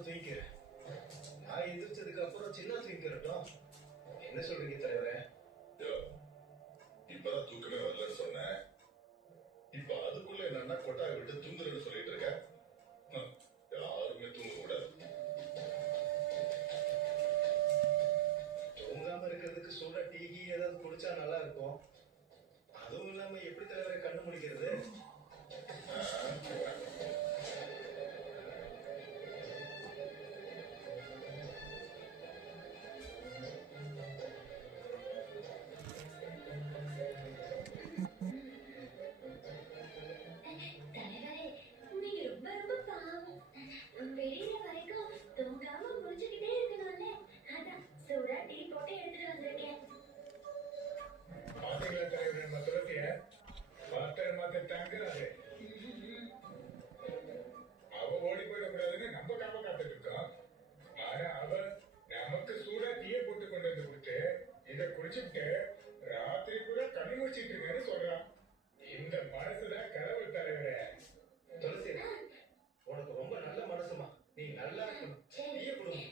அப்புறம் தூங்கிக்கிறேன். நான் எந்திரிச்சதுக்கு அப்புறம் சின்ன தூங்கிக்கிறட்டும். என்ன சொல்றீங்க தலைவரே? இப்பதான் தூக்கமே வரலன்னு சொன்னேன். இப்ப அதுக்குள்ள என்னன்னா கொட்டாய் விட்டு தூங்குறேன்னு சொல்லிட்டு இருக்க. யாருமே தூங்க கூடாது. தூங்காம இருக்கிறதுக்கு சூடா டீ ஏதாவது குடிச்சா நல்லா இருக்கும். அதுவும் இல்லாம எப்படி தலைவரை கண்ணு முடிக்கிறது? தலைவரே, நீங்க ரொம்ப ரொம்ப பாவம். வெளியில வரைக்கும் தூங்காம முடிச்சுக்கிட்டே இருக்கணும்ல. அதான் சூடா டீ போட்டு எடுத்துட்டு வந்திருக்கேன். பாத்தீங்களா தலைவர் நம்ம துரத்திய பத்திரமாக்க தாங்கிறாரு. அவ ஓடி போயிடக்கூடாதுன்னு நம்ம காம காத்துட்டு இருக்கோம். ஆனா அவ நமக்கு சூடா டீய போட்டு கொண்டு வந்து கொடுத்து இத குடிச்சுட்டு ராத்திரி கூட கண்ணு முடிச்சிட்டு இருக்கேன்னு சொல்றான். இந்த மனசுதான் கடவுள் தலைவரே. துளசி, உனக்கு ரொம்ப நல்ல மனசுமா. நீ நல்லா இருக்கணும். டீய கொடுங்க.